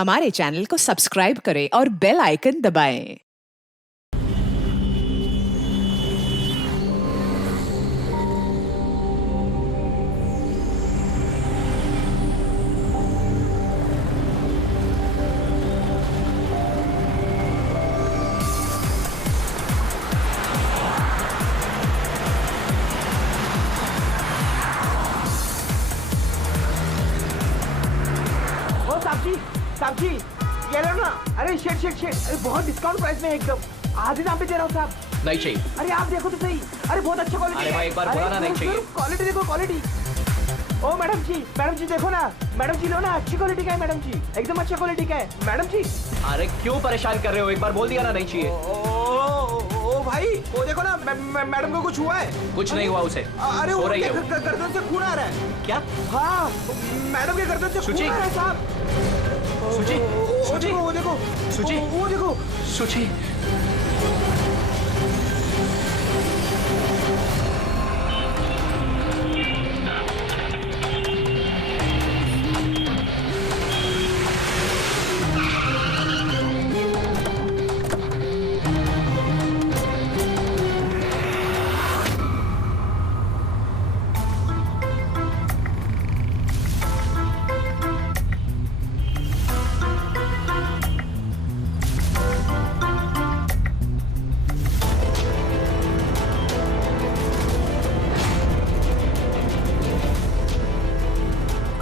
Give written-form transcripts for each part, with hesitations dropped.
हमारे चैनल को सब्सक्राइब करें और बेल आइकन दबाएं। साहब जी ये लो ना। अरे शेट अरे बहुत डिस्काउंट प्राइस में एकदम आधे दाम पे दे रहा हूँ साहब। नहीं चाहिए। अरे आप देखो तो सही। अरे बहुत अच्छा क्वालिटी। अरे भाई एक बार बोला ना नहीं चाहिए। क्वालिटी देखो क्वालिटी। ओ मैडम जी देखो ना। मैडम जी लो ना, अच्छी क्वालिटी का है मैडम जी, एकदम अच्छा क्वालिटी का है मैडम जी। अरे क्यों परेशान कर रहे हो, एक बार बोल दिया ना नहीं चाहिए। ओ भाई वो देखो ना, मैडम को कुछ हुआ है। कुछ नहीं हुआ उसे। अरे सो वो रही है वो। गर्दन से खून आ रहा है। क्या? हाँ मैडम के गर्दन से खून आ रहा है साहब। सुची वो देखो सुची।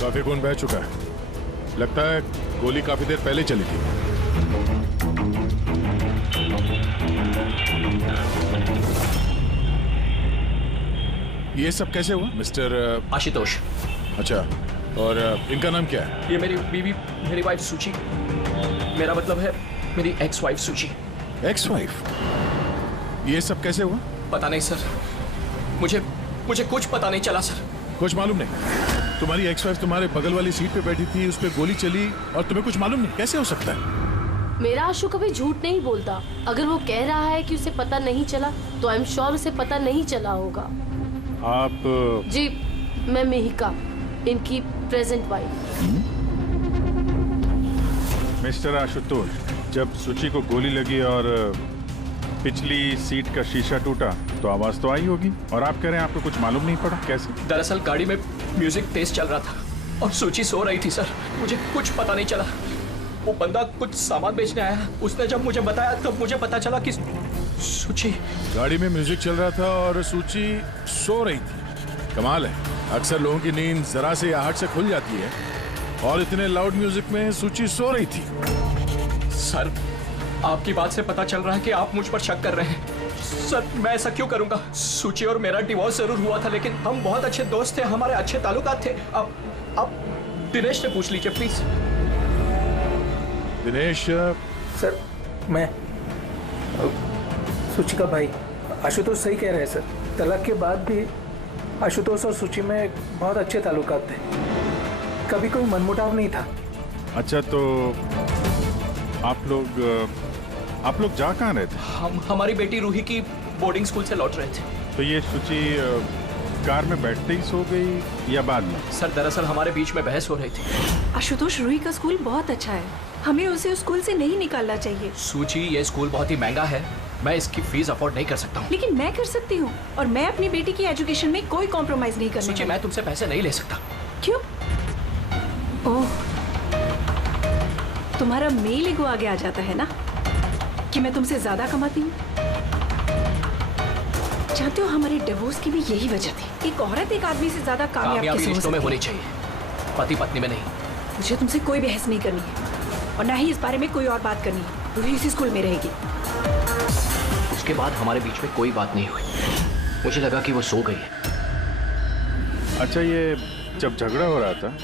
काफी खून बह चुका है, लगता है गोली काफी देर पहले चली थी। ये सब कैसे हुआ मिस्टर आशुतोष? अच्छा, और इनका नाम क्या है? ये मेरी बीवी, मेरी वाइफ सुची। मेरा मतलब है मेरी एक्स वाइफ सुची। Ex wife? ये सब कैसे हुआ? पता नहीं सर, मुझे कुछ पता नहीं चला सर। कुछ मालूम नहीं? तुम्हारी एक्स वाइफ तुम्हारे बगल वाली सीट पे बैठी थी, उस पे गोली चली और तुम्हें कुछ मालूम नहीं? कैसे हो सकता है? मेरा आशु कभी झूठ नहीं बोलता। अगर वो कह रहा है कि उसे पता नहीं चला तो आई एम श्योर उसे पता नहीं चला होगा। आप? जी, मैं मेहिका, इनकी प्रेजेंट वाइफ। मिस्टर आशुतोष, जब सुची को गोली लगी और पिछली सीट का शीशा टूटा तो आवाज तो आई होगी, और आप कह रहे हैं आपको कुछ मालूम नहीं पड़ा? कैसे? दरअसल गाड़ी में म्यूजिक तेज चल रहा था और सुची सो रही थी सर, मुझे कुछ पता नहीं चला। वो बंदा कुछ सामान बेचने आया, उसने जब मुझे बताया तब मुझे पता चला कि सुची। गाड़ी में म्यूजिक चल रहा था और सूची सो रही थी। कमाल है, अक्सर लोगों की नींद जरा से आहट से खुल जाती है और इतने लाउड म्यूजिक में सूची सो रही थी। सर, आपकी बात से पता चल रहा है कि आप मुझ पर शक कर रहे हैं। सर, मैं ऐसा क्यों करूंगा? सुची और मेरा डिवोर्स जरूर हुआ था, लेकिन हम बहुत अच्छे दोस्त थे, हमारे अच्छे ताल्लुकात थे। अब दिनेश से पूछ लीजिए प्लीज। दिनेश? सर, मैं सुची का भाई। आशुतोष सही कह रहे हैं सर, तलाक के बाद भी आशुतोष और सुची में बहुत अच्छे ताल्लुकात थे, कभी कोई मनमुटाव नहीं था। अच्छा, तो आप लोग जा कहाँ रहे थे? हम हमारी बेटी रूही की बोर्डिंग स्कूल से लौट रहे थे। तो ये सुची कार में बैठते ही सो गई या बाद में? सर, दरअसल हमारे बीच में बहस हो रही थी। आशुतोष, रूही का स्कूल बहुत अच्छा है, हमें उसे उस स्कूल से नहीं निकालना चाहिए। सूची, ये स्कूल बहुत ही महंगा है, मैं इसकी फीस अफोर्ड नहीं कर सकता हूँ। लेकिन मैं कर सकती हूँ, और मैं अपनी बेटी की एजुकेशन में कोई कॉम्प्रोमाइज नहीं करने सूची, वाली। मैं तुमसे पैसे नहीं ले सकता। क्यों? ओह, तुम्हारा मेल ईगो आगे आ जाता है ना कि मैं तुमसे ज्यादा कमाती हूँ। जानते हो, हमारे डिवोर्स की भी यही वजह थी। एक औरत एक आदमी से ज्यादा कामयाब कैसे हो रिश्तों में सकती होनी है? चाहिए, पति पत्नी में नहीं। मुझे तुमसे कोई बहस नहीं करनी है, और ना ही इस बारे में कोई और बात करनी है। रूही इसी स्कूल में रहेगी। उसके बाद हमारे बीच में कोई बात नहीं हुई, मुझे लगा कि वो सो गई है। अच्छा, ये जब झगड़ा हो रहा था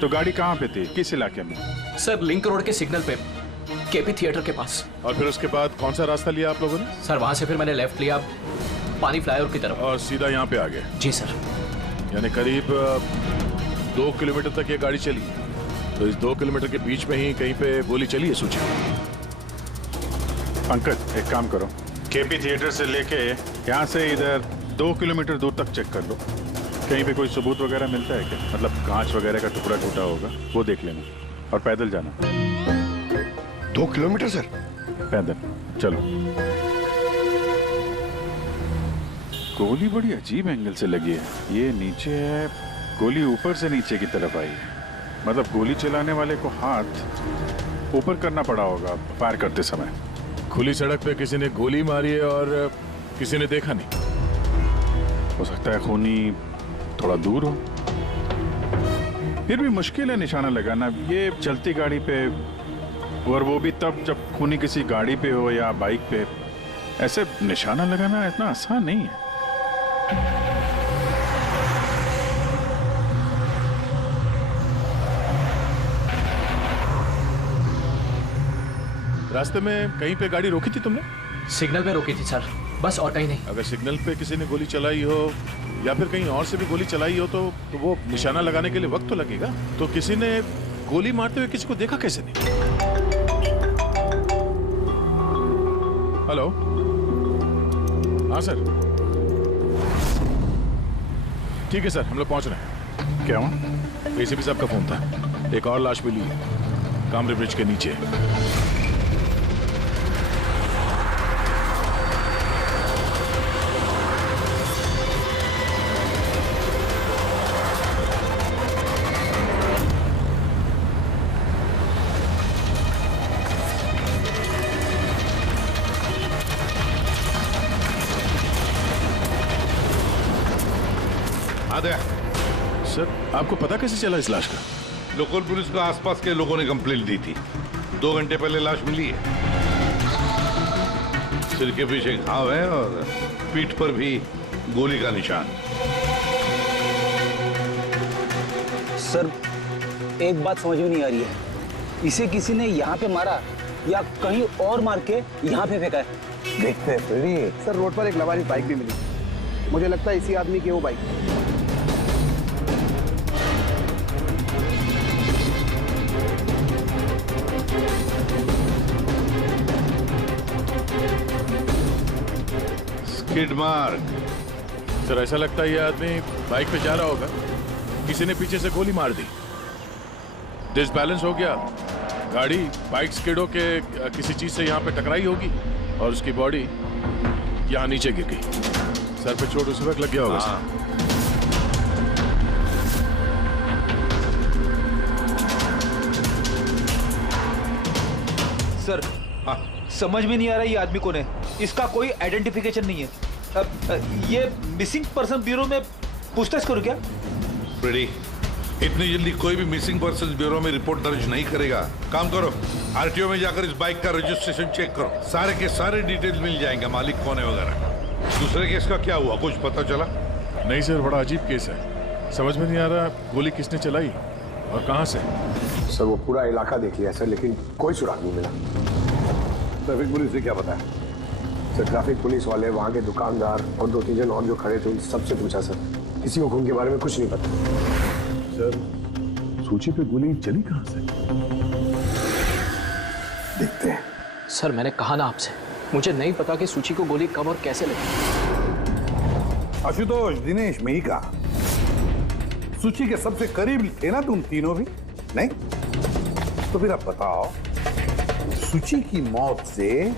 तो गाड़ी कहाँ पे थी, किस इलाके में? सर, लिंक रोड के सिग्नल पे, केपी थिएटर के पास। और फिर उसके बाद कौन सा रास्ता लिया आप लोगों ने? सर, वहां से फिर मैंने लेफ्ट लिया पानी फ्लाईओवर की तरफ। और सीधा यहाँ पे आ गए? जी सर। यानी करीब 2 किलोमीटर तक ये गाड़ी चली, तो इस 2 किलोमीटर के बीच में ही कहीं पे गोली चली है सूची? पंकज, एक काम करो, केपी थिएटर से लेके यहाँ से इधर 2 किलोमीटर दूर तक चेक कर लो, कहीं पे कोई सबूत वगैरह मिलता है क्या? मतलब कांच वगैरह का टुकड़ा टूटा होगा, वो देख लेना, और पैदल जाना। 2 किलोमीटर सर? पैदल चलो। गोली बड़ी अजीब एंगल से लगी है। ये नीचे है, गोली ऊपर से नीचे की तरफ आई है। मतलब गोली चलाने वाले को हाथ ऊपर करना पड़ा होगा फायर करते समय। खुली सड़क पे किसी ने गोली मारी है और किसी ने देखा नहीं। हो सकता है खूनी थोड़ा दूर हो। फिर भी मुश्किल है निशाना लगाना ये चलती गाड़ी पे, और वो भी तब जब खूनी किसी गाड़ी पे हो या बाइक पे। ऐसे निशाना लगाना इतना आसान नहीं है। रास्ते में कहीं पे गाड़ी रोकी थी तुमने? सिग्नल पे रोकी थी सर, बस और कहीं नहीं। अगर सिग्नल पे किसी ने गोली चलाई हो या फिर कहीं और से भी गोली चलाई हो तो वो निशाना लगाने के लिए वक्त तो लगेगा। तो किसी ने गोली मारते हुए किसी को देखा कैसे नहीं? हेलो, हाँ सर। ठीक है सर, हम लोग पहुंच रहे हैं। क्या हुआ? एसीपी साहब का फोन था, एक और लाश मिली है कामरे ब्रिज के नीचे। सर, आपको पता कैसे चला इस लाश का? लोकल पुलिस को आसपास के लोगों ने कंप्लेंट दी थी। 2 घंटे पहले लाश मिली है। सिर के पीछे घाव है और पीठ पर भी गोली का निशान। सर, एक बात समझ में नहीं आ रही है, इसे किसी ने यहाँ पे मारा या कहीं और मार के यहाँ पे फेंका है? देखते हैं। सर, रोड पर एक लवारिस बाइक भी मिली। मुझे लगता है इसी आदमी की वो बाइक। Skid mark. सर, ऐसा लगता है ये आदमी बाइक पे जा रहा होगा, किसी ने पीछे से गोली मार दी, डिसबैलेंस हो गया, गाड़ी बाइक स्किड होके किसी चीज से यहाँ पे टकराई होगी और उसकी बॉडी यहाँ नीचे गिर गई। सर पे चोट उसी वक्त लग गया होगा। सर, समझ में नहीं आ रहा ये आदमी कौन है। इसका कोई आइडेंटिफिकेशन नहीं है। ये मिसिंग पर्सन ब्यूरो में पूछताछ करूं क्या? फ्रेडी, इतनी जल्दी कोई भी मिसिंग पर्सन ब्यूरो में रिपोर्ट दर्ज नहीं करेगा। काम करो, आरटीओ में जाकर इस बाइक का रजिस्ट्रेशन चेक करो। सारे के सारे डिटेल्स मिल जाएंगे, मालिक कौन है वगैरह। दूसरे केस का क्या हुआ, कुछ पता चला? नहीं सर, बड़ा अजीब केस है। समझ में नहीं आ रहा गोली किसने चलाई और कहां से। सर, वो पूरा इलाका देख लिया सर, लेकिन कोई सुराग नहीं मिला। ट्रैफिक पुलिस ने क्या बताया? सर, ट्रैफिक पुलिस वाले, वहाँ के दुकानदार और 2-3 जन और जो खड़े थे उन सबसे पूछा सर, किसी को खून के बारे में कुछ नहीं पता। सर, सूची पे गोली चली कहाँ से? देखते हैं। सर, मैंने कहा ना आपसे, मुझे नहीं पता कि सूची को गोली कब और कैसे लगी। आशुतोष, दिनेश, मेहिका, सूची के सबसे करीब थे ना तुम तीनों भी? नहीं? तो फिर अब बताओ, सूची की मौत से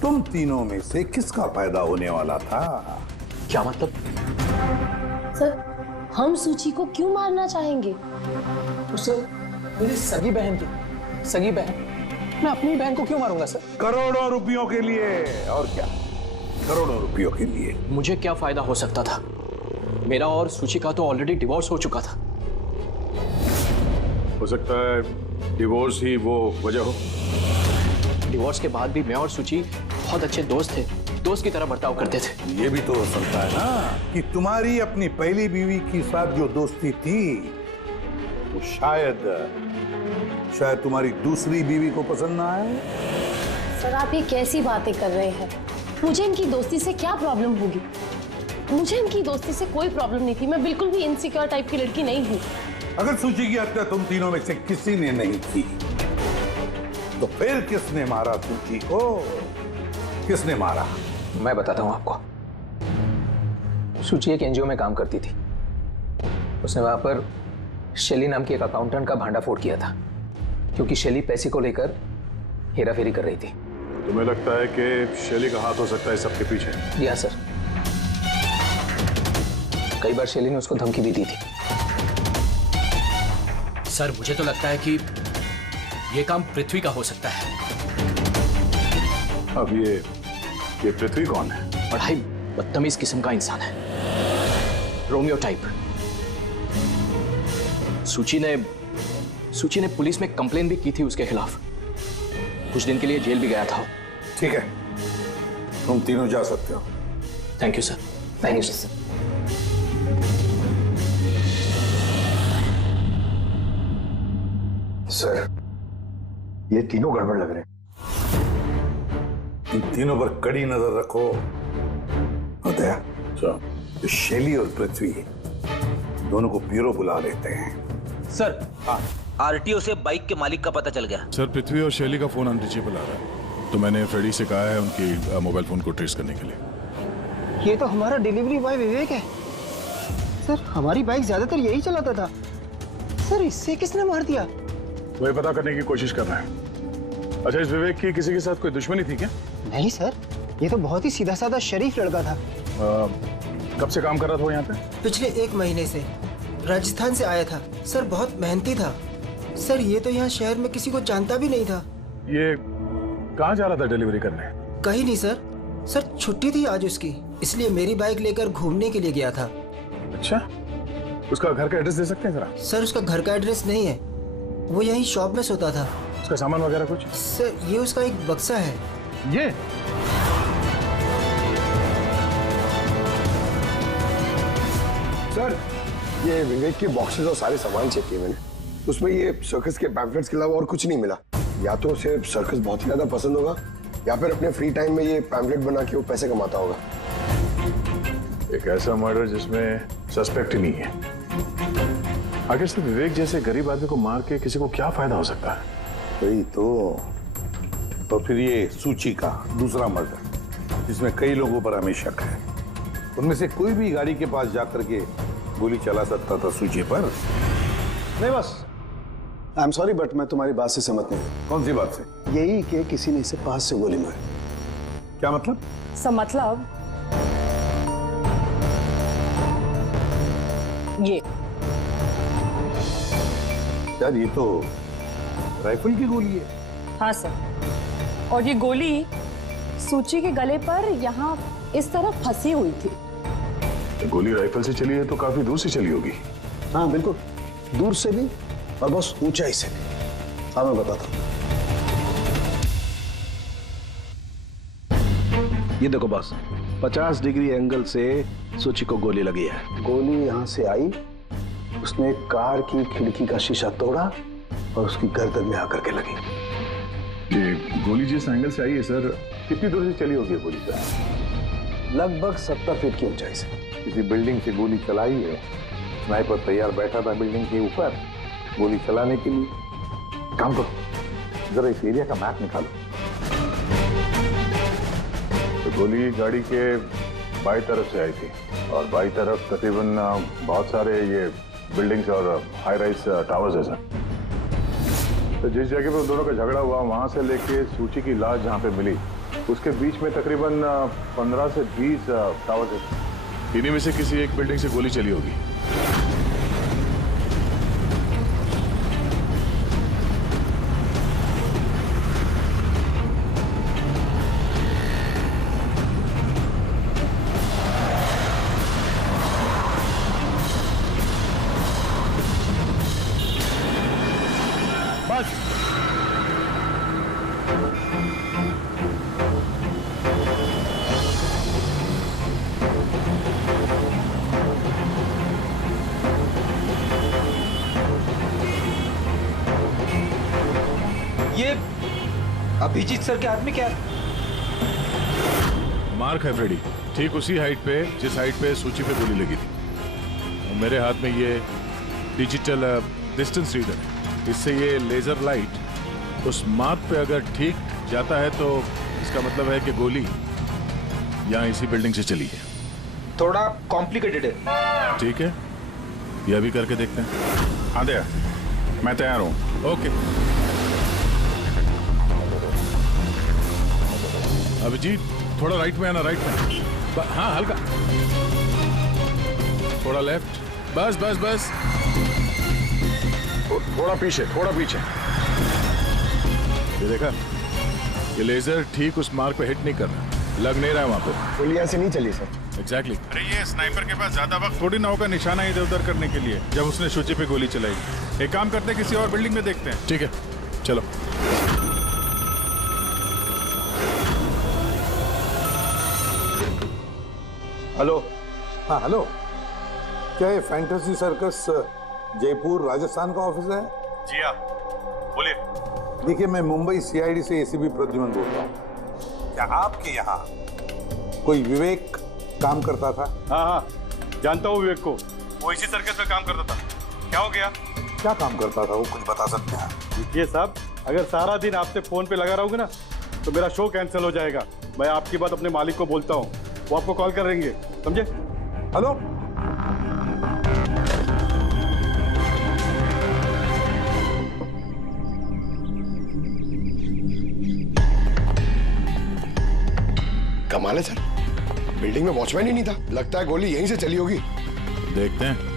तुम तीनों में से किसका फायदा होने वाला था? क्या मतलब? सर, हम सूची को क्यों मारना चाहेंगे? सर, मेरी सगी बहन थी, सगी बहन। मैं अपनी बहन को क्यों मारूंगा सर? करोड़ों रुपयों के लिए। और क्या? करोड़ों रुपयों के लिए। मुझे क्या फायदा हो सकता था? मेरा और सूची का तो ऑलरेडी डिवोर्स हो चुका था। हो सकता है डिवोर्स ही वो वजह हो। डिवोर्स के बाद भी मैं और सूची बहुत अच्छे दोस्त थे, दोस्त की तरह बर्ताव करते थे। ये भी तो हो सकता है ना कि तुम्हारी अपनी पहली बीवी के साथ जो दोस्ती थी वो शायद तुम्हारी दूसरी बीवी को पसंद ना आए। सर, आप ये कैसी बातें कर रहे हैं? मुझे इनकी दोस्ती से क्या प्रॉब्लम होगी? मुझे इनकी दोस्ती से कोई प्रॉब्लम नहीं थी। मैं बिल्कुल भी इनसिक्योर टाइप की लड़की नहीं हूँ। अगर सूची की हत्या तुम तीनों में से किसी ने नहीं की तो फिर किसने मारा सूची को? किसने मारा? मैं बताता हूँ आपको। सूची एक एनजीओ में काम करती थी। उसने वहां पर शैली नाम की एक अकाउंटेंट का भांडाफोड़ किया था, क्योंकि शैली पैसे को लेकर हेरा फेरी कर रही थी। तुम्हें लगता है कि शैली का हाथ हो सकता है सबके पीछे? या सर, कई बार शैली ने उसको धमकी भी दी थी। सर मुझे तो लगता है कि ये काम पृथ्वी का हो सकता है। अब ये पृथ्वी कौन है? बड़ा ही बदतमीज किस्म का इंसान है, रोमियो टाइप। सूची ने पुलिस में कंप्लेन भी की थी उसके खिलाफ। कुछ दिन के लिए जेल भी गया था। ठीक है, तुम तीनों जा सकते हो। Thank you sir. Thank you sir. Sir, ये तीनों गड़बड़ लग रहे हैं। इन तीनों पर कड़ी नजर रखो। दया, तो शैली और पृथ्वी दोनों को ब्यूरो बुला लेते हैं। सर, आरटीओ से बाइक के मालिक का पता चल गया। सर, पृथ्वी और शैली का फोन अनरीचेबल आ रहा है, तो मैंने फ्रेडी से कहा है उनकी मोबाइल फोन को ट्रेस करने के लिए। ये तो हमारा डिलीवरी बॉय विवेक है सर। हमारी बाइक ज्यादातर यही चलाता था सर। इससे किसने मार दिया? वही पता करने की कोशिश कर रहे हैं। अच्छा, इस विवेक की किसी के साथ कोई दुश्मनी थी क्या? नहीं सर, ये तो बहुत ही सीधा साधा शरीफ लड़का था। कब से काम कर रहा था वो यहाँ पे? पिछले 1 महीने से। राजस्थान से आया था सर। बहुत मेहनती था सर। ये तो यहाँ शहर में किसी को जानता भी नहीं था। ये कहाँ जा रहा था डिलीवरी करने? कहीं नहीं सर। सर छुट्टी थी आज उसकी, इसलिए मेरी बाइक लेकर घूमने के लिए गया था। अच्छा, उसका घर का एड्रेस दे सकते हैं जरा? सर उसका घर का एड्रेस नहीं है, वो यहीं शॉप में सोता था। उसका सामान वगैरह कुछ? सर ये उसका एक बक्सा है। ये सर, ये विवेक के बॉक्सेस और सारे सामान चेक किए मैंने। उसमें ये सर्कस के पैम्फलेट्स के अलावा और कुछ नहीं मिला। या तो उसे सर्कस बहुत ही ज्यादा पसंद होगा, या फिर अपने फ्री टाइम में ये पैम्फलेट बना के वो पैसे कमाता होगा। एक ऐसा मर्डर जिसमें सस्पेक्ट ही नहीं है। आखिर से विवेक जैसे गरीब आदमी को मार के किसी को क्या फायदा हो सकता है? वही तो फिर ये सूची का दूसरा मर्डर, जिसमें कई लोगों पर हमें शक है, उनमें से कोई भी गाड़ी के पास जाकर के गोली चला सकता था सूची पर? नहीं बस, आई एम सॉरी बट मैं तुम्हारी बात से सहमत नहीं। कौन सी बात से? यही कि किसी ने इसे पास से गोली मारी। क्या मतलब? मतलब ये यार, ये तो राइफल की गोली है। हाँ सर, और ये गोली सूची के गले पर यहाँ इस तरह फंसी हुई थी। गोली राइफल से चली है तो काफी दूर से चली होगी। हाँ बिल्कुल, दूर से भी और बहुत ऊंचाई से भी। हाँ मैं बताता हूँ। ये देखो बॉस, 50 डिग्री एंगल से सूची को गोली लगी है। गोली यहाँ से आई, उसने कार की खिड़की का शीशा तोड़ा और उसकी गर्दन में आकर के लगी। ये गोली जिस एंगल से आई है सर, कितनी दूर से चली होगी गोली सर? लगभग 70 फीट की ऊंचाई से। किसी बिल्डिंग से गोली चलाई है। स्नाइपर तैयार बैठा था बिल्डिंग के ऊपर गोली चलाने के लिए। काम करो, जरा इस एरिया का मैप निकालो। तो गोली गाड़ी के बाई तरफ से आई थी और बाई तरफ तकरीबन बहुत सारे ये बिल्डिंग्स और हाई राइज टावर्स है सर। तो जिस जगह पे उन दोनों का झगड़ा हुआ वहां से लेके सूची की लाश जहां पे मिली, उसके बीच में तकरीबन 15 से 20 टावर्स है। इन्हीं में से किसी एक बिल्डिंग से गोली चली होगी। ये अभिजीत सर के हाथ में क्या है? मार्क है फ्रेडी, ठीक उसी हाइट पे जिस हाइट पे सूची पे गोली लगी थी। और मेरे हाथ में ये डिजिटल डिस्टेंस रीडर है। इससे ये लेजर लाइट उस मार्क पे अगर ठीक जाता है तो इसका मतलब है कि गोली यहाँ इसी बिल्डिंग से चली है। थोड़ा कॉम्प्लिकेटेड है। ठीक है, यह भी करके देखते हैं। हाँ दया, मैं तैयार हूँ। ओके। अभिजीत थोड़ा राइट में आना, राइट में। हाँ हल्का, थोड़ा लेफ्ट, बस बस बस, थोड़ा पीछे, थोड़ा पीछे। ये देखा, ये लेजर ठीक उस मार्क पे हिट नहीं कर रहा, लग नहीं रहा है वहां पे। गोली ऐसे नहीं चली सर। एग्जैक्टली। अरे ये स्नाइपर के पास ज्यादा वक्त थोड़ी ना होगा निशाना इधर उधर करने के लिए, जब उसने शुचि पे गोली चलाई। एक काम करते हैं, किसी और बिल्डिंग में देखते हैं। ठीक है, चलो। हेलो। हाँ हेलो, क्या ये फैंटेसी सर्कस जयपुर राजस्थान का ऑफिस है? जी हाँ, बोलिए। देखिए, मैं मुंबई सीआईडी से एसीपी प्रद्युमन बोल रहा हूँ। क्या आपके यहाँ कोई विवेक काम करता था? हाँ हाँ, जानता हूँ विवेक को, वो इसी सर्कस में काम करता था। क्या हो गया? क्या काम करता था वो, कुछ बता सकते हैं? देखिए साहब, अगर सारा दिन आपसे फोन पे लगा रहूंगा ना तो मेरा शो कैंसिल हो जाएगा। मैं आपकी बात अपने मालिक को बोलता हूँ, वो आपको कॉल करेंगे, समझे? हेलो। कमाल है सर, बिल्डिंग में वॉचमैन ही नहीं था। लगता है गोली यहीं से चली होगी। देखते हैं।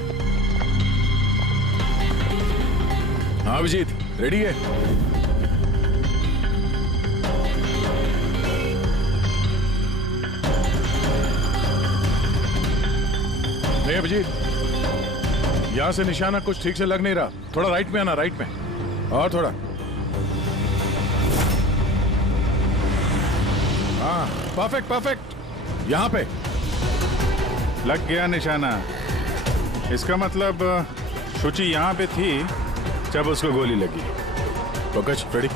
हाँ अभिजीत, रेडी है? नहीं अभिजीत, यहां से निशाना कुछ ठीक से लग नहीं रहा। थोड़ा राइट में आना, राइट में, और थोड़ा। हाँ परफेक्ट परफेक्ट, यहां पे लग गया निशाना। इसका मतलब शुचि यहाँ पे थी जब उसको गोली लगी। पंकज, रेडी?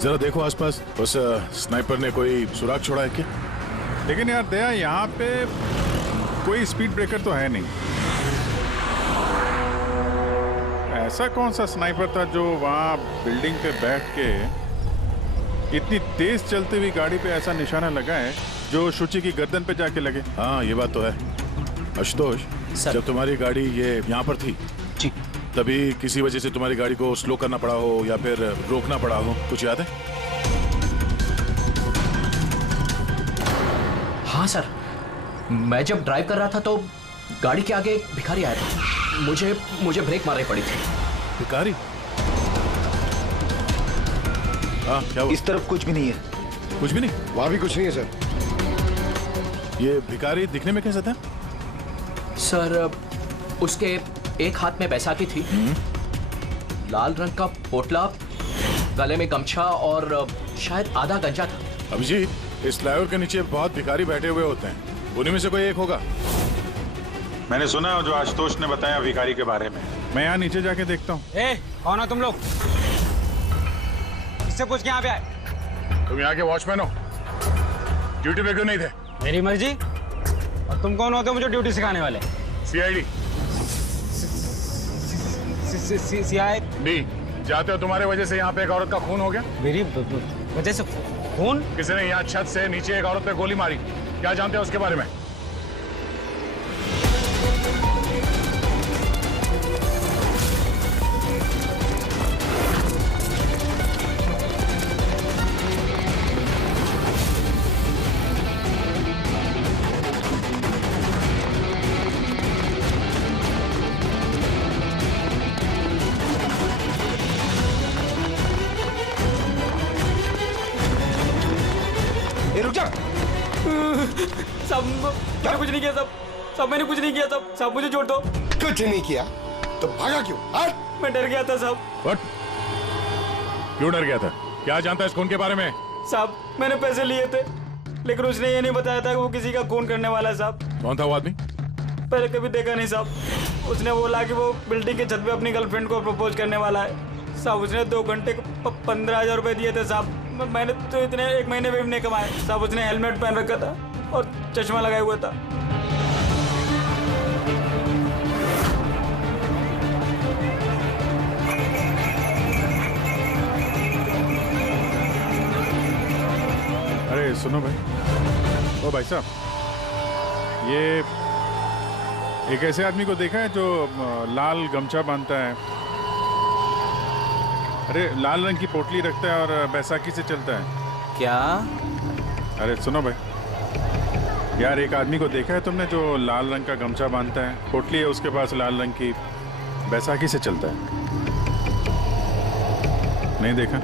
जरा देखो आसपास, उस स्नाइपर ने कोई सुराग छोड़ा है क्या? लेकिन यार दया, यहाँ पे कोई स्पीड ब्रेकर तो है नहीं। ऐसा कौन सा स्नाइपर था जो वहाँ बिल्डिंग पे बैठ के इतनी तेज चलती हुई गाड़ी पे ऐसा निशाना लगा है जो शुचि की गर्दन पे जाके लगे? हाँ ये बात तो है। आशुतोष, जब तुम्हारी गाड़ी ये यहाँ पर थी जी, तभी किसी वजह से तुम्हारी गाड़ी को स्लो करना पड़ा हो या फिर रोकना पड़ा हो, कुछ याद है? हाँ सर, मैं जब ड्राइव कर रहा था तो गाड़ी के आगे एक भिखारी आया था। मुझे ब्रेक मारनी पड़ी थी। भिखारी? हाँ क्या हुआ? इस तरफ कुछ भी नहीं है। कुछ भी नहीं? वहां भी कुछ नहीं है सर। ये भिखारी दिखने में कैसा था? सर, उसके एक हाथ में बैसाखी थी, लाल रंग का पोटला, गले में गमछा और शायद आधा गंजा था। अभिजीत, इस फ्लाईओवर के नीचे बहुत भिखारी बैठे हुए होते हैं, उन्हीं में से कोई एक होगा। मैंने सुना है जो आशुतोष ने बताया भिखारी के बारे में। मैं यहाँ नीचे जाके देखता हूँ। कौन हो तुम लोग? इससे पूछ के यहाँ पे आए? तुम यहाँ के वॉचमैन हो? ड्यूटी पे क्यों नहीं थे? मेरी मर्जी। और तुम कौन होते हो मुझे ड्यूटी सिखाने वाले? सीआईडी। सीआईडी? जाते हो, तुम्हारे वजह से यहाँ पे एक औरत का खून हो गया। मेरी वजह से खून? किसी ने यहाँ छत से नीचे एक औरत पे गोली मारी, क्या जानते हो उसके बारे में? सब मैंने कुछ नहीं किया, सब मैंने कुछ नहीं किया, सब मुझे छोड़ दो। कुछ नहीं किया तो भागा क्यों? मैं डर गया था सब। What? क्यों डर गया था? क्या जानता है इस खून के बारे में? साहब, मैंने पैसे लिए थे, लेकिन उसने ये नहीं बताया था कि वो किसी का खून करने वाला है साहब। कौन था वो आदमी? पहले कभी देखा नहीं साहब। उसने बोला कि वो बिल्डिंग के छत पे अपनी गर्लफ्रेंड को प्रपोज करने वाला है साहब। उसने 2 घंटे 15,000 रुपए दिए थे साहब। मैंने तो इतने 1 महीने में भी नहीं कमाए साहब। उसने हेलमेट पहन रखा था और चश्मा लगाया हुआ था। अरे सुनो भाई, ओ भाई साहब, ये एक ऐसे आदमी को देखा है जो लाल गमछा बांधता है, अरे लाल रंग की पोटली रखता है और बैसाखी से चलता है? क्या अरे सुनो भाई, यार एक आदमी को देखा है तुमने जो लाल रंग का गमछा बांधता है, पोटली है उसके पास लाल रंग की, बैसाखी से चलता है? नहीं देखा?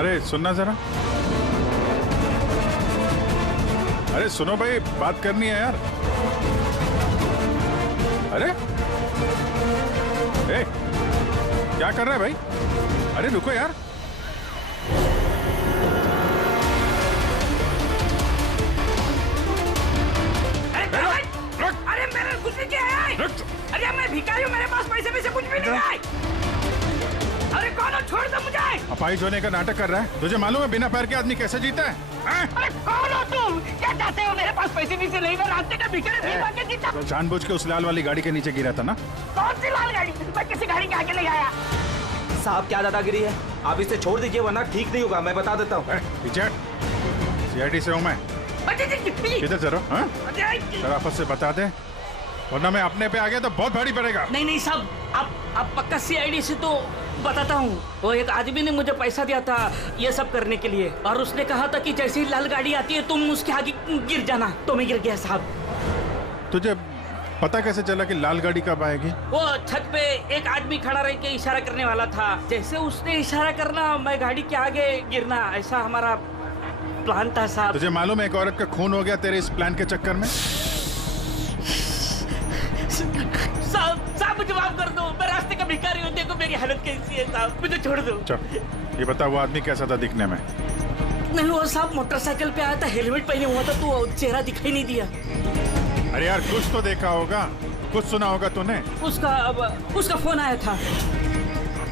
अरे सुनना जरा, अरे सुनो भाई, बात करनी है यार। अरे ए, क्या कर रहा है भाई? अरे रुको यार। अरे मेरे कुछ नहीं किया है। अरे मैं भिखारी हूँ, मेरे पास पैसे कुछ भी नहीं है। अरे कौन हो, छोड़ दो मुझे। अपाहिज होने का नाटक कर रहा है। तुझे मालूम है बिना पैर के आदमी कैसे जीता है? अरे कौन हो तुम? क्या चाहते हो? मेरे पास पैसे नहीं से नहीं, मैं रास्ते का भिखारी नहीं बन के जीता। तो जानबूझ के उस लाल वाली गाड़ी के नीचे गिरा था ना? कौन सी लाल गाड़ी? मैं किसी गाड़ी के आगे ले आया। साहब क्या दादागिरी है, आप इसे छोड़ दीजिए वरना ठीक नहीं होगा, मैं बता देता हूँ। CID से हूँ मैं। किधर चलो? शराफत से बता दे, वरना मैं अपने पे आ गया तो बहुत भारी पड़ेगा। नहीं साहब, आप पक्का CID से तो बताता हूँ। वो एक आदमी ने मुझे पैसा दिया था ये सब करने के लिए, और उसने कहा था कि जैसे ही लाल गाड़ी आती है तुम उसके आगे गिर जाना, तो मैं गिर गया साहब। तुझे पता कैसे चला कि लाल गाड़ी कब आएगी? वो छत पे एक आदमी खड़ा रह के इशारा करने वाला था, जैसे उसने इशारा करना मैं गाड़ी के आगे गिरना, ऐसा हमारा प्लान था साहब। तुझे मालूम है एक औरत का खून हो गया तेरे इस प्लान के चक्कर में? साहब मुझे माफ कर दो, मैं रास्ते का भिखारी हूँ, देखो मेरी हालत कैसी है साहब, मुझे छोड़ दो। चल ये बता, वो आदमी कैसा था दिखने में? नहीं वो साहब मोटरसाइकिल पे आया था, हेलमेट पहने हुआ था, तो चेहरा दिखाई नहीं दिया। अरे यार कुछ तो देखा होगा, कुछ सुना होगा तूने? उसका फोन आया था,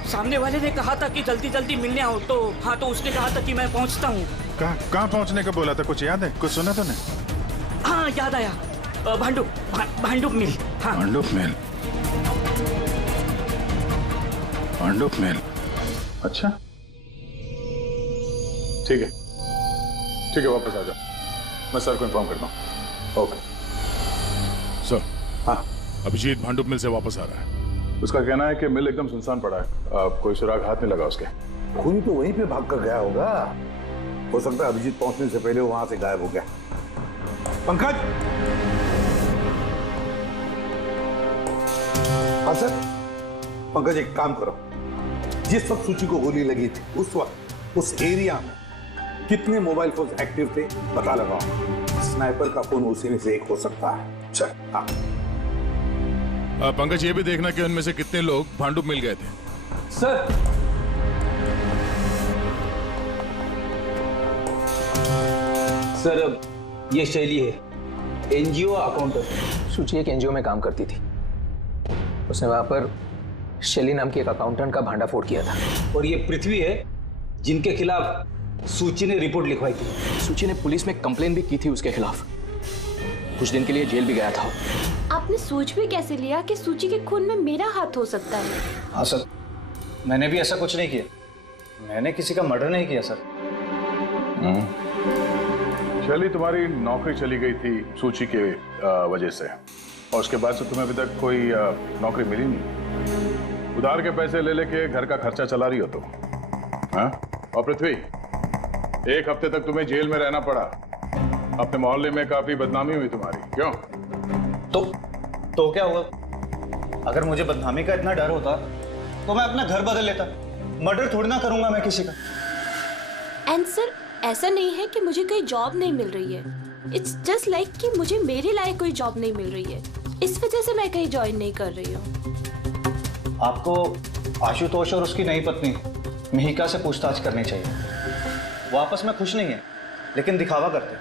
सामने वाले ने कहा था कि जल्दी जल्दी मिलने आओ, तो हाँ, तो उसने कहा था कि मैं पहुँचता हूँ। कहाँ पहुँचने का बोला था, कुछ याद है? कुछ सुना तूने? हाँ याद आया, भांडुप मिल। हाँ भांडुप मिल। अच्छा ठीक है, ठीक है, वापस आ जाओ, मैं सर को इन्फॉर्म करता हूँ। Okay sir. हाँ अभिजीत भांडुप मिल से वापस आ रहा है। उसका कहना है कि मिल एकदम सुनसान पड़ा है, कोई सुराग हाथ नहीं लगा उसके। खूनी तो वहीं पे भाग कर गया होगा, हो सकता है अभिजीत पहुंचने से पहले वो वहां से गायब हो गया। पंकज। हाँ सर। पंकज एक काम करो, जिस वक्त सूची को गोली लगी थी उस वक्त उस एरिया में कितने मोबाइल फोन एक्टिव थे पता लगाओ। स्नाइपर का फोन उसी में से एक हो सकता है। चल हाँ। पंकज ये भी देखना कि उनमें से कितने लोग भांडुप मिल गए थे। सर सर ये शैली है, NGO अकाउंटेंट। सूची एक NGO में काम करती थी, उसने वहां पर शैली नाम की एक अकाउंटेंट का भांडाफोड़ किया था। और ये पृथ्वी है जिनके खिलाफ सूची ने रिपोर्ट लिखवाई थी। सूची ने पुलिस में कंप्लेन भी की थी उसके खिलाफ, कुछ दिन के लिए जेल भी गया था। आपने सोच भी कैसे लिया कि सूची के खून में मेरा हाथ हो सकता है? हाँ सर, मैंने भी ऐसा कुछ नहीं किया, मैंने किसी का मर्डर नहीं किया सर। शैली तुम्हारी नौकरी चली गई थी सूची के वजह से, और उसके बाद से तुम्हें अभी तक कोई नौकरी मिली नहीं। उधार के पैसे ले लेके घर का खर्चा चला रही हो तुम। हाँ? और पृथ्वी, एक हफ्ते तक तुम्हें जेल में रहना पड़ा, अपने मोहल्ले में काफी बदनामी हुई तुम्हारी। क्यों? तो क्या हुआ? अगर मुझे बदनामी का इतना डर होता तो मैं अपना घर बदल लेता, मर्डर थोड़ी ना करूंगा मैं किसी का। एंड सर ऐसा नहीं है कि मुझे कोई जॉब नहीं मिल रही है, इट्स जस्ट लाइक कि मुझे मेरे लायक कोई जॉब नहीं मिल रही है, इस वजह से मैं कहीं ज्वाइन नहीं कर रही हूँ। आपको आशुतोष और उसकी नई पत्नी मिहिका से पूछताछ करनी चाहिए। वो आपस में खुश नहीं है लेकिन दिखावा करते।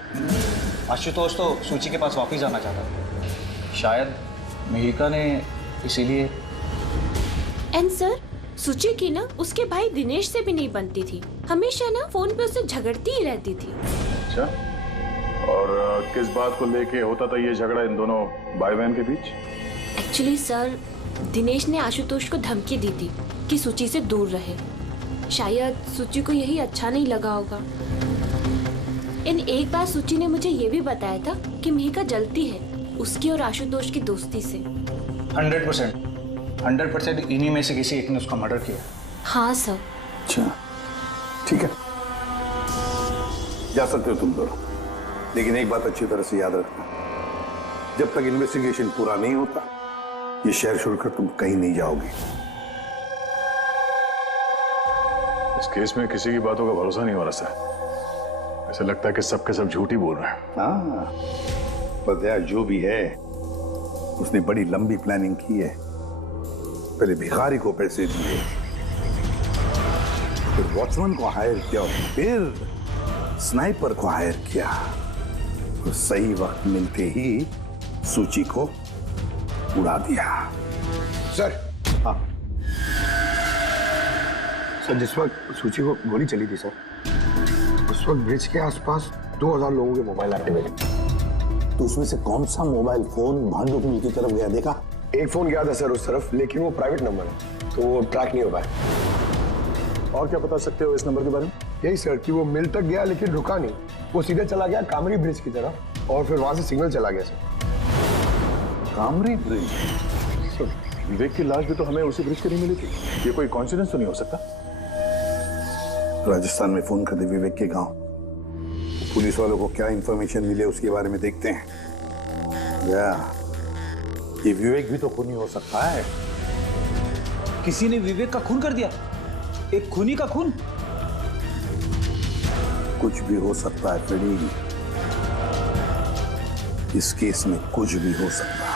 आशुतोष तो सूची के पास वापस जाना चाहता था, शायद मिहिका ने इसीलिए। एंड सर सूची की ना उसके भाई दिनेश से भी नहीं बनती थी, हमेशा ना फोन पे उससे झगड़ती ही रहती थी। अच्छा, और किस बात को लेके होता था ये झगड़ा इन दोनों भाई बहन के बीच? एक्चुअली सर दिनेश ने आशुतोष को धमकी दी थी कि सूची से दूर रहे, शायद सूची को यही अच्छा नहीं लगा होगा। इन एक बार सूची ने मुझे ये भी बताया था कि मिहिका जलती है उसकी और आशुतोष की दोस्ती से। 100%। 100% इन्हीं में से किसी एक ने उसका मर्डर किया। हाँ सर। अच्छा ठीक है, जा सकते हो तुम दोनों, लेकिन एक बात अच्छी तरह से याद रखना, जब तक इन्वेस्टिगेशन पूरा नहीं होता ये शहर छोड़कर तुम कहीं नहीं जाओगे। इस केस में किसी की बातों का भरोसा नहीं हो रहा सर। ऐसा लगता है कि सब के सब झूठ ही बोल रहे हैं। हाँ, पर यार जो भी है उसने बड़ी लंबी प्लानिंग की है। पहले भिखारी को पैसे दिए, फिर वॉचमैन को हायर किया, फिर स्नाइपर को हायर किया, और सही वक्त मिलते ही सूची को उड़ा दिया। सर। हाँ सर, जिस वक्त सूची को गोली चली थी सर, उस वक्त ब्रिज के आसपास 2000 लोगों के मोबाइल आते मिले। तो उसमें से कौन सा मोबाइल फोन भांडुप मिल की तरफ गया, देखा? एक फोन गया था सर उस तरफ, लेकिन वो प्राइवेट नंबर है तो वो ट्रैक नहीं हो पाया। और क्या बता सकते हो इस नंबर के बारे में? यही सर कि वो मिल तक गया लेकिन रुका नहीं, वो सीधे चला गया कामरी ब्रिज की तरफ और फिर वहां से सिग्नल चला गया सर। कामरी ब्रिज? विवेक की लाश भी तो हमें उसी ब्रिज के लिए मिली थी। ये कोई कॉन्सिडेंस तो नहीं हो सकता? राजस्थान में फोन कर दे विवेक के गांव, पुलिस वालों को क्या इंफॉर्मेशन मिले उसके बारे में देखते हैं। या ये विवेक भी तो खूनी हो सकता है। किसी ने विवेक का खून कर दिया? एक खूनी का खून? कुछ भी हो सकता है फ्रेडी, इस केस में कुछ भी हो सकता है।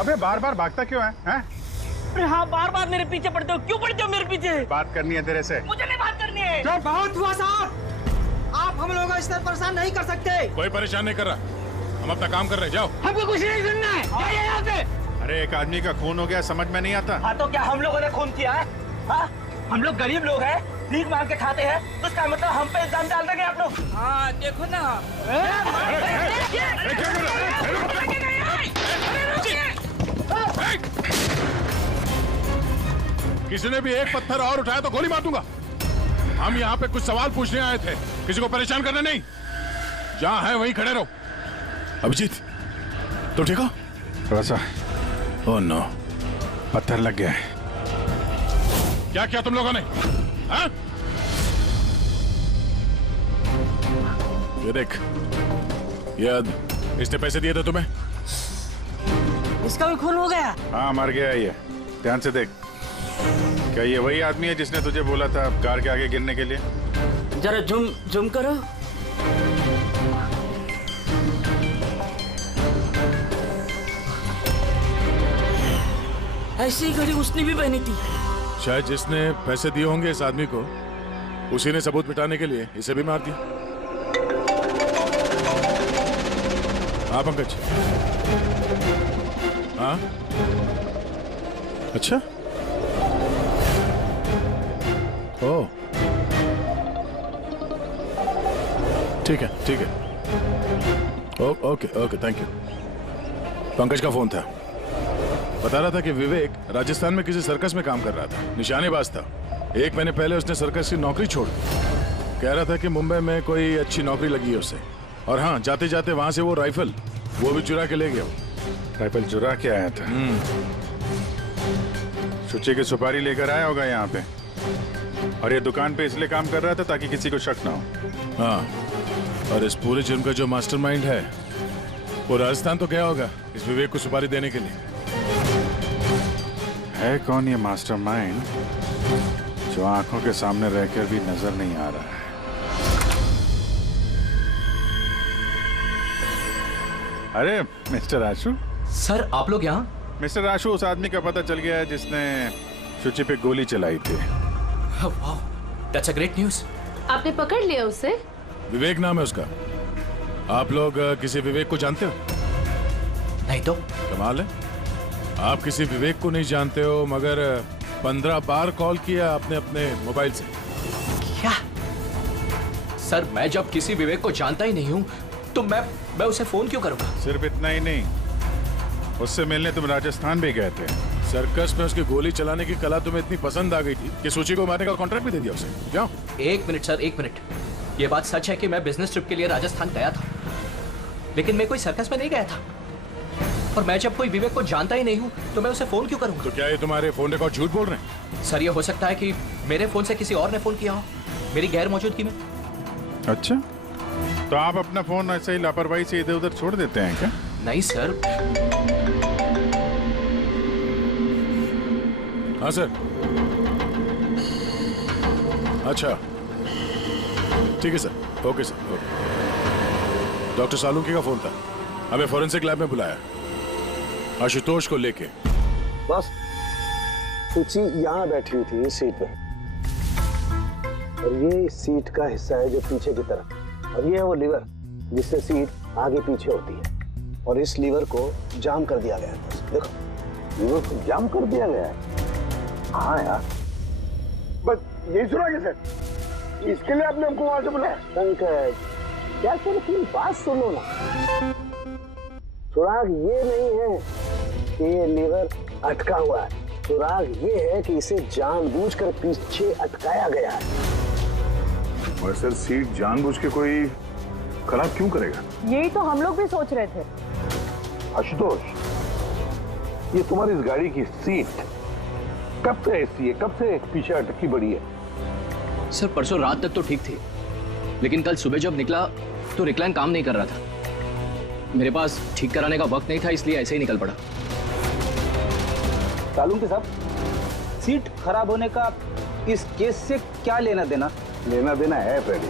अबे बार बार भागता क्यों है? अरे हाँ, बार बार मेरे पीछे पड़ते हो, क्यों पड़ते हो मेरे पीछे? बात करनी है तेरे से। मुझे नहीं बात करनी है। जो बहुत हुआ साहब, आप हम लोगों को इस तरह परेशान नहीं कर सकते। कोई परेशान नहीं कर रहा, हम अपना काम कर रहे हैं, जाओ। हमको कुछ नहीं सुनना है, जाइए यहाँ से। अरे एक आदमी का खून हो गया, समझ में नहीं आता। हाँ तो क्या हम लोगों ने खून किया है? हाँ, हम लोग गरीब लोग हैं, भीख मांग के खाते हैं, तो इसका मतलब हम पे इल्जाम डाल देंगे आप लोग? हाँ देखो ना। किसी ने भी एक पत्थर और उठाया तो गोली मार दूंगा। हम यहाँ पे कुछ सवाल पूछने आए थे, किसी को परेशान करना नहीं। जहाँ है वहीं खड़े रहो। अभिजीत, तो ठीक हो? थोड़ा सा। ओह नो, पत्थर लग गया है। क्या किया तुम लोगों ने? हाँ? ये देख, इसने पैसे दिए थे तुम्हें? इसका भी खून हो गया? हाँ मर गया ये, ध्यान से देख। क्या ये वही आदमी है जिसने तुझे बोला था कार के आगे गिरने के लिए? जरा जूम करो। ऐसी घड़ी उसने भी पहनी थी। शायद जिसने पैसे दिए होंगे इस आदमी को, उसी ने सबूत मिटाने के लिए इसे भी मार दिया। हाँ पंकज। हाँ अच्छा, ओह ठीक है ठीक है, okay okay thank you. Pankaj का फोन था, बता रहा था कि विवेक राजस्थान में किसी सर्कस में काम कर रहा था, निशानेबाज था। 1 महीने पहले उसने सर्कस की नौकरी छोड़ दी। कह रहा था कि मुंबई में कोई अच्छी नौकरी लगी है उसे, और हाँ जाते जाते वहां से वो राइफल वो भी चुरा के ले गया। राइफल चुरा के आया था? सुची की सुपारी लेकर आया होगा यहाँ पे, और ये दुकान पे इसलिए काम कर रहा था ताकि किसी को शक ना हो। हाँ, और इस पूरे जुर्म का जो मास्टरमाइंड है वो राजस्थान तो गया होगा इस विवेक को सुपारी देने के लिए। है कौन ये मास्टरमाइंड जो आंखों के सामने रहकर भी नजर नहीं आ रहा है? अरे मिस्टर आशु। सर आप लोग यहाँ? मिस्टर आशु, उस आदमी का पता चल गया है जिसने शुचि पे गोली चलाई थी। वाह, दैट्स अ ग्रेट न्यूज़। आपने पकड़ लिया उसे? विवेक नाम है उसका। आप लोग किसी विवेक को जानते हो? नहीं तो। कमाल है, आप किसी विवेक को नहीं जानते हो, मगर 15 बार कॉल किया आपने अपने मोबाइल से। क्या? सर मैं जब किसी विवेक को जानता ही नहीं हूँ तो मैं उसे फोन क्यों करूंगा? सिर्फ इतना ही नहीं, उससे मिलने तुम राजस्थान भी गए थे। सर्कस में उसकी गोली चलाने की कला तुम्हें इतनी पसंद आ गई थी कि सूची को मारने का कॉन्ट्रैक्ट भी दे दिया उसे। क्यों? एक मिनट सर, एक मिनट। ये बात सच है कि मैं बिजनेस ट्रिप के लिए राजस्थान गया था, लेकिन मैं कोई सर्कस में नहीं गया था। और मैं जब कोई विवेक को जानता ही नहीं हूँ तो मैं उसे फोन क्यों करूँगा? तो क्या ये तुम्हारे फोन रिकॉर्ड झूठ बोल रहे हैं? सर ये हो सकता है कि मेरे फोन से किसी और ने फोन किया हो मेरी गैर मौजूदगी में। अच्छा, तो आप अपना फोन ऐसे ही लापरवाही से इधर उधर छोड़ देते हैं क्या? नहीं सर। हाँ सर। अच्छा ठीक है sir, okay sir, okay. Doctor Salunkhe का फोन था, हमें फोरेंसिक लैब में बुलाया आशुतोष को लेके। बस सूची यहाँ बैठी हुई थी इस सीट पे, और ये इस सीट का हिस्सा है जो पीछे की तरफ, और ये है वो लीवर जिससे सीट आगे पीछे होती है, और इस लीवर को जाम कर दिया गया है। देखो लीवर को जाम कर दिया गया है। हाँ यार, बस यही सुना कैसे? इसके लिए आपने हमको वहां से बुलाया? पंकज क्या सर, अपनी बात सुनो ना। सुराग ये नहीं है कि ये लीवर अटका हुआ है, सुराग ये है कि इसे जानबूझकर पीछे अटकाया गया है। और सर सीट जानबूझ के कोई खराब क्यों करेगा? यही तो हम लोग भी सोच रहे थे। आशुतोष, ये तुम्हारी इस गाड़ी की सीट कब से ऐसी है, कब से पीछे अटकी पड़ी है? सर परसों रात तक तो ठीक थी, लेकिन कल सुबह जब निकला तो रिक्लाइन काम नहीं कर रहा था। मेरे पास ठीक कराने का वक्त नहीं था, इसलिए ऐसे ही निकल पड़ा। सालुंकी साहब, सीट खराब होने का इस केस से क्या लेना देना? लेना देना है फ्रेडी,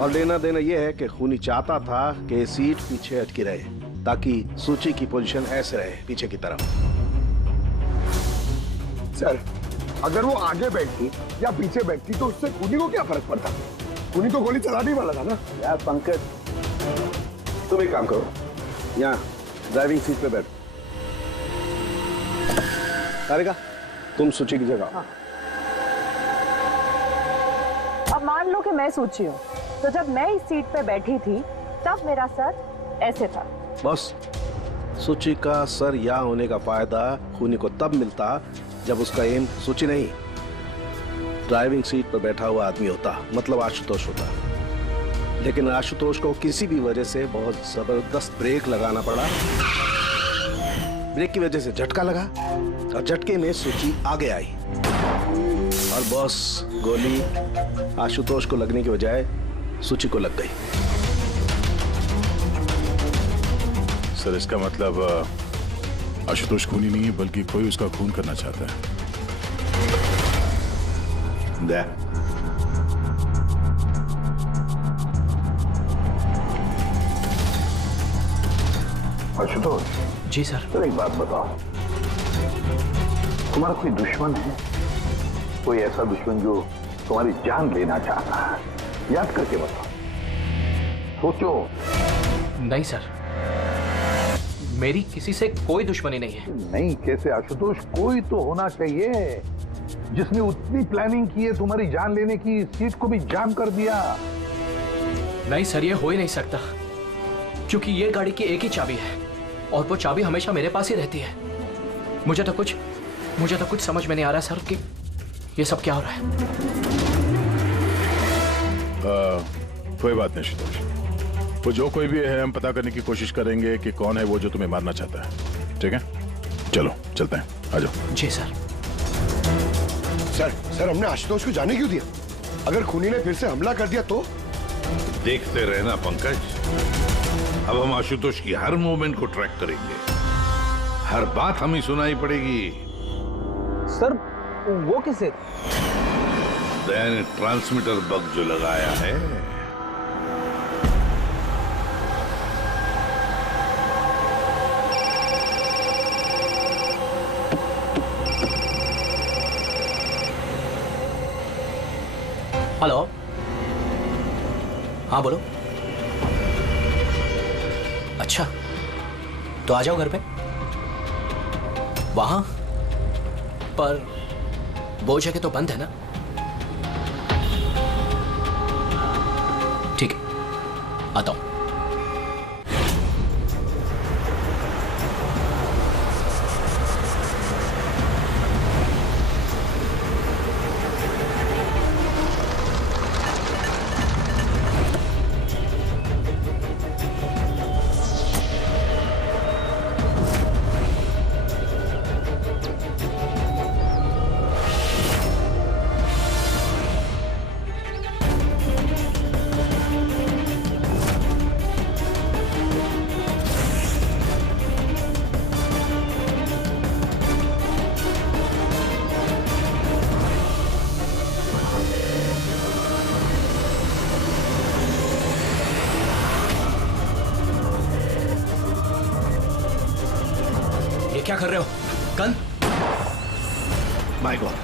और लेना देना यह है कि खूनी चाहता था कि सीट पीछे अटकी रहे ताकि सूची की पोजीशन ऐसे रहे पीछे की तरफ। सर अगर वो आगे बैठती या पीछे बैठती तो उससे खूनी को क्या फर्क पड़ता? खूनी तो गोली चलाने वाला था ना। यार पंकज, तुम एक काम करो, यहाँ ड्राइविंग सीट पे बैठो। करेगा तुम सूची की जगह। हाँ। अब मान लो कि मैं सूची हूँ, तो जब मैं इस सीट पे बैठी थी तब मेरा सर ऐसे था। बस सूची का सर यहाँ होने का फायदा खूनी को तब मिलता जब उसका एम सूची नहीं ड्राइविंग सीट पर बैठा हुआ आदमी होता, मतलब आशुतोष होता। लेकिन आशुतोष को किसी भी वजह से बहुत जबरदस्त ब्रेक लगाना पड़ा। ब्रेक की वजह से झटका लगा और झटके में सूची आगे आई और बॉस गोली आशुतोष को लगने की बजाय सूची को लग गई। सर इसका मतलब आशुतोष खूनी नहीं है, बल्कि कोई उसका खून करना चाहता है। आशुतोष जी सर। सर एक बात बताओ, तुम्हारा कोई दुश्मन है? कोई ऐसा दुश्मन जो तुम्हारी जान लेना चाहता है? याद करके बताओ, सोचो। नहीं सर, मेरी किसी से कोई दुश्मनी नहीं है। नहीं कैसे आशुतोष, कोई तो होना चाहिए जिसने उतनी प्लानिंग की है तुम्हारी जान लेने की, सीट को भी जाम कर दिया। नहीं सर, ये हो ही नहीं सकता, क्योंकि ये गाड़ी की एक ही चाबी है और वो चाबी हमेशा मेरे पास ही रहती है। मुझे तो कुछ समझ में नहीं आ रहा सर कि ये सब क्या हो रहा है। कोई बात नहीं आशुतोष, वो जो कोई भी है हम पता करने की कोशिश करेंगे कि कौन है वो जो तुम्हें मारना चाहता है। ठीक है, चलो चलते हैं, आ जाओ। जी सर। सर हमने आशुतोष को जाने क्यों दिया? अगर खूनी ने फिर से हमला कर दिया तो? देखते रहना पंकज, अब हम आशुतोष की हर मूवमेंट को ट्रैक करेंगे, हर बात हमें सुनाई पड़ेगी। सर वो किसे? दया ने ट्रांसमीटर बग जो लगाया है। हेलो, हाँ बोलो। अच्छा तो आ जाओ घर पे। वहां पर वो जगह तो बंद है ना? आता हूं। क्या कर रहे हो? गन? माय गॉड,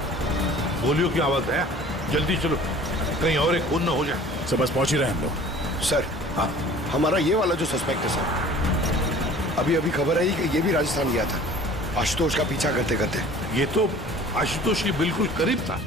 गोलियों की आवाज है। जल्दी चलो, कहीं और एक खून न हो जाए। सब बस पहुंच ही रहे हैं हम लोग। सर, हमारा ये वाला जो सस्पेक्ट है सर, अभी अभी खबर आई कि ये भी राजस्थान गया था आशुतोष का पीछा करते करते। ये तो आशुतोष के बिल्कुल करीब था।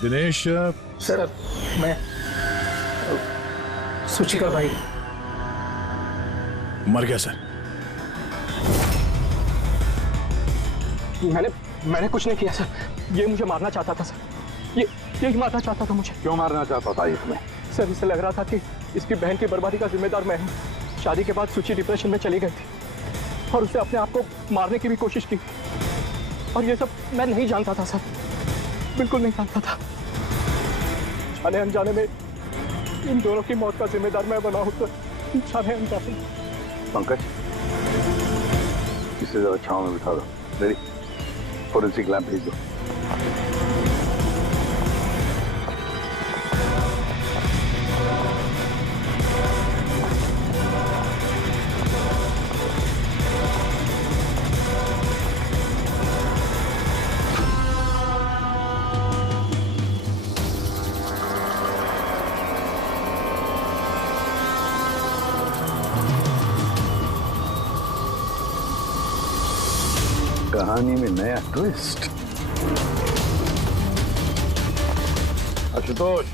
दिनेश सर, मैं सुची का भाई। मर गया सर। मैंने कुछ नहीं किया सर। ये मुझे मारना चाहता था सर। ये मारना चाहता था मुझे। क्यों मारना चाहता था इसमें? सर, इसे लग रहा था कि इसकी बहन की बर्बादी का जिम्मेदार मैं हूँ। शादी के बाद सुची डिप्रेशन में चली गई थी और उसे अपने आप को मारने की भी कोशिश की, और ये सब मैं नहीं जानता था सर, बिल्कुल नहीं जानता था। जाने अनजाने में इन दोनों की मौत का जिम्मेदार मैं बना हूं, तो जाने अनजाने। पंकज, इसे जरा छांव में बिठा दो। रेडी? फोरेंसिक लैब भेज दो। कहानी में नया ट्विस्ट। आशुतोष,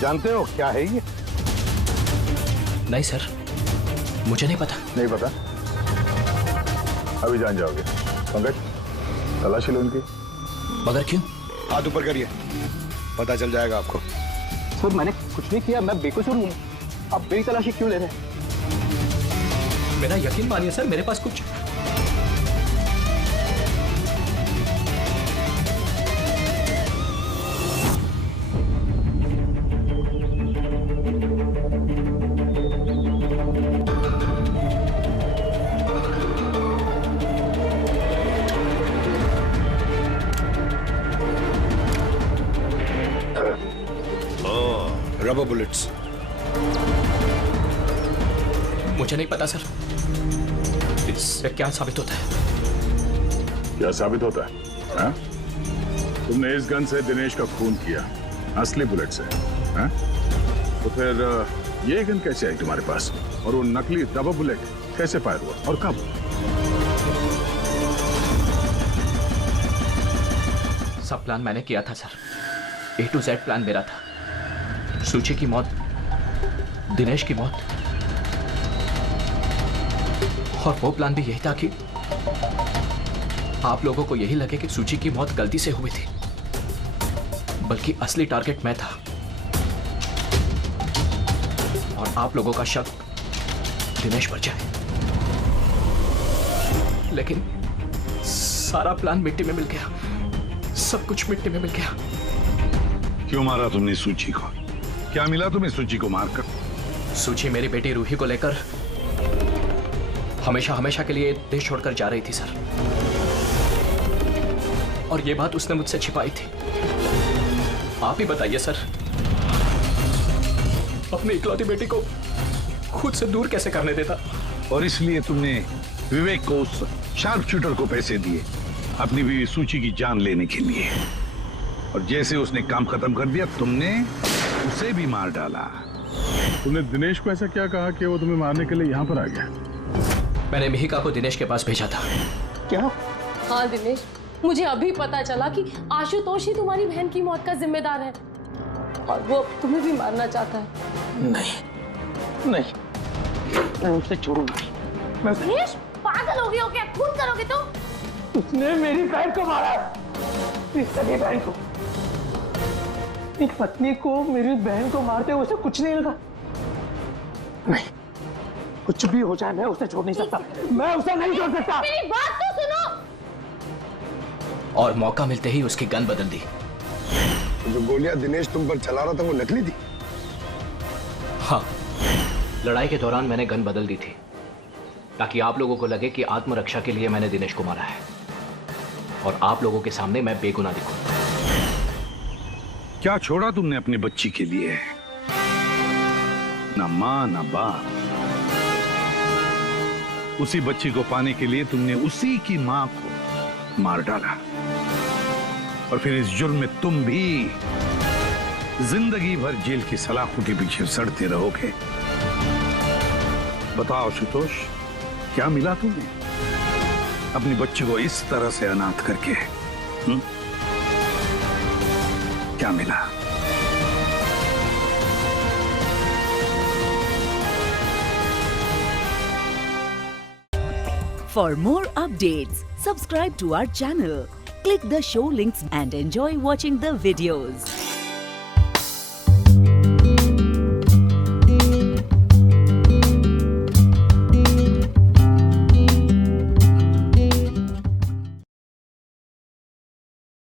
जानते हो क्या है ये? नहीं सर, मुझे नहीं पता। नहीं पता? अभी जान जाओगे। पंकज, तलाशी लो इनकी। मगर क्यों? हाथ ऊपर करिए, पता चल जाएगा आपको। सर, मैंने कुछ नहीं किया, मैं बेकसूर हूँ। आप मेरी तलाशी क्यों ले रहे हैं? मेरा यकीन मानिए सर, मेरे पास कुछ रबर बुलेट्स। मुझे नहीं पता सर, इससे क्या साबित होता है? क्या साबित होता है? हा? तुमने इस गन से दिनेश का खून किया, असली बुलेट से। हा? तो फिर ये गन कैसे आई तुम्हारे पास, और वो नकली रबर बुलेट कैसे फायर हुआ और कब? सब प्लान मैंने किया था sir. A to Z plan मेरा था। सूची की मौत, दिनेश की मौत, और वो प्लान भी यही था कि आप लोगों को यही लगे कि सूची की मौत गलती से हुई थी, बल्कि असली टारगेट मैं था और आप लोगों का शक दिनेश पर जाए। लेकिन सारा प्लान मिट्टी में मिल गया, सब कुछ मिट्टी में मिल गया। क्यों मारा तुमने सूची को? क्या मिला तुम्हें सूची को मारकर? सूची मेरी बेटी रूही को लेकर हमेशा हमेशा के लिए देश छोड़कर जा रही थी सर, और ये बात उसने मुझसे छिपाई थी। आप ही बताइए सर, अपनी इकलौती बेटी को खुद से दूर कैसे करने देता? और इसलिए तुमने विवेक को, उस शार्प शूटर को पैसे दिए अपनी बीवी सूची की जान लेने के लिए, और जैसे उसने काम खत्म कर दिया तुमने उसे भी मार डाला। तुमने दिनेश को ऐसा क्या कहा कि वो तुम्हें मारने के लिए यहाँ पर आ गया? मैंने मिहिका को दिनेश के पास भेजा था। क्या? हाँ दिनेश, मुझे अभी पता चला कि आशुतोष ही तुम्हारी बहन की मौत का जिम्मेदार है और वो तुम्हें भी मारना चाहता है। नहीं नहीं, मैं उसे छोड़ूंगा। दिनेश, पागल हो गए हो क्या? खून करोगे तुम? उसने मेरी बहन को मारा, मेरी सगी बहन को। एक पत्नी को मेरी बहन को मारते हुए उसे कुछ नहीं लगा। नहीं, कुछ भी हो जाए मैं उसे छोड़ नहीं सकता, मैं उसे नहीं छोड़ सकता। मेरी बात तो सुनो। और मौका मिलते ही उसकी गन बदल दी। जो गोलियां दिनेश तुम पर चला रहा था वो नकली थी? हाँ, लड़ाई के दौरान मैंने गन बदल दी थी ताकि आप लोगों को लगे कि आत्मरक्षा के लिए मैंने दिनेश को मारा है और आप लोगों के सामने मैं बेगुनाह दिखूं। क्या छोड़ा तुमने अपनी बच्ची के लिए? ना मां ना बाप। उसी बच्ची को पाने के लिए तुमने उसी की मां को मार डाला, और फिर इस जुर्म में तुम भी जिंदगी भर जेल की सलाखों के पीछे सड़ते रहोगे। बताओ आशुतोष, क्या मिला तुम्हें अपनी बच्ची को इस तरह से अनाथ करके? क्या मिला? For more updates, subscribe to our channel, click the show links and enjoy watching the videos.